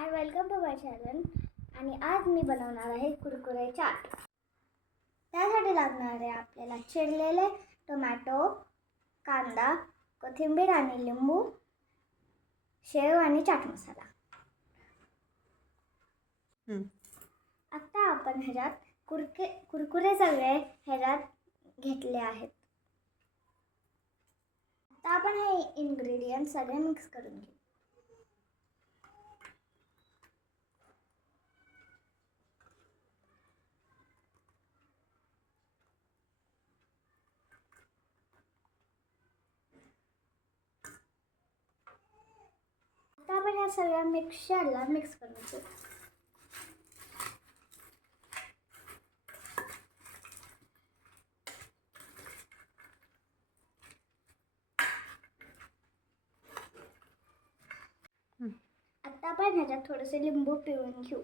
High, welcome to my channel. आणि आज मी बनवणार आहे कुरकुरे चाट. त्यासाठी लागणार आहे आपल्याला चिरलेले टोमॅटो, कांदा, कोथिंबीर आणि लिंबू, शेव आणि चाट मसाला. आता आपण ह्याच्यात कुरकुरे सगळे ह्याच्यात घेतले आहेत. आता आपण हे इन्ग्रेडियंट सगळे मिक्स करून घेऊ. आता आपण या सगळ्या मिक्सचरला मिक्स करून घेऊ. आता आपण ह्याच्यात थोडेसे लिंबू पिळून घेऊ.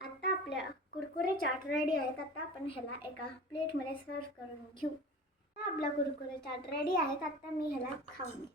आता आपल्या कुरकुरे चाट रेडी आहेत. आता आपण ह्याला एका प्लेटमध्ये सर्व करून घेऊ. आता आपला कुरकुरे चाट रेडी आहेत. आता मी ह्याला खाऊन घेते.